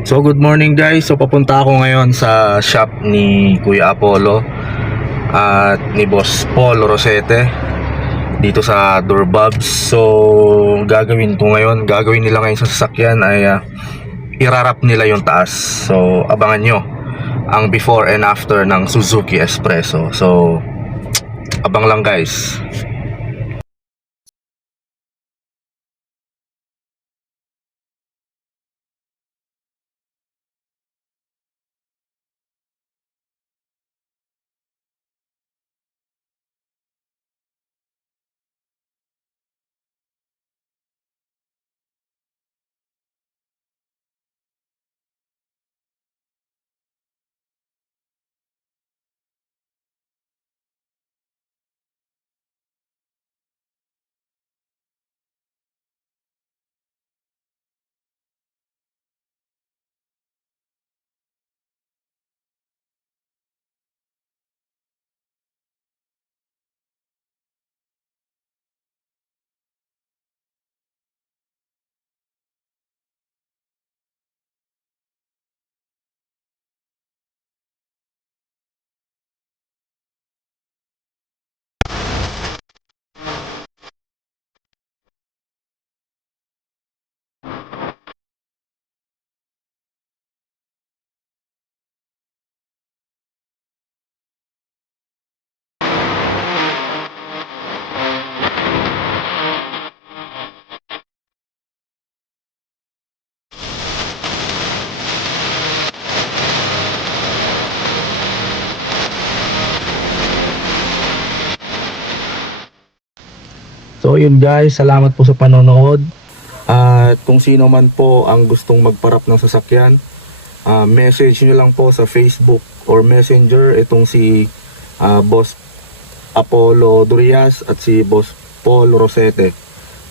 So good morning guys. So papunta ako ngayon sa shop ni Kuya Apollo at ni Boss Paul Rosete dito sa Doorbobs. So gagawin nila ngayon sa sasakyan ay irarap nila yung taas. So abangan nyo ang before and after ng Suzuki Espresso. So abang lang guys. So yun guys, salamat po sa panonood. At kung sino man po ang gustong magparap ng sasakyan, message nyo lang po sa Facebook or Messenger itong si Boss Apollo Durias at si Boss Paul Rosete.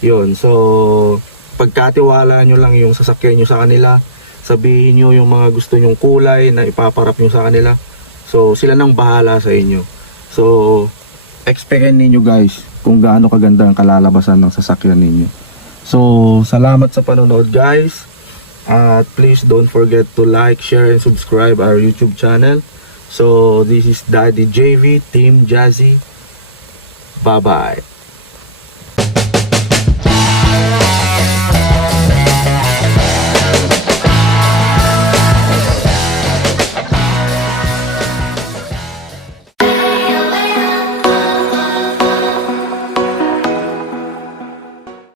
Yun, so pagkatiwala nyo lang yung sasakyan nyo sa kanila, sabihin nyo yung mga gusto nyong kulay na ipaparap nyo sa kanila. So sila nang bahala sa inyo. So expectin ninyo guys kung gaano kaganda ang kalalabasan ng sasakyan ninyo. So salamat sa panonood guys. At please don't forget to like, share, and subscribe our YouTube channel. So this is Daddy JV, Team Jazzy. Bye bye.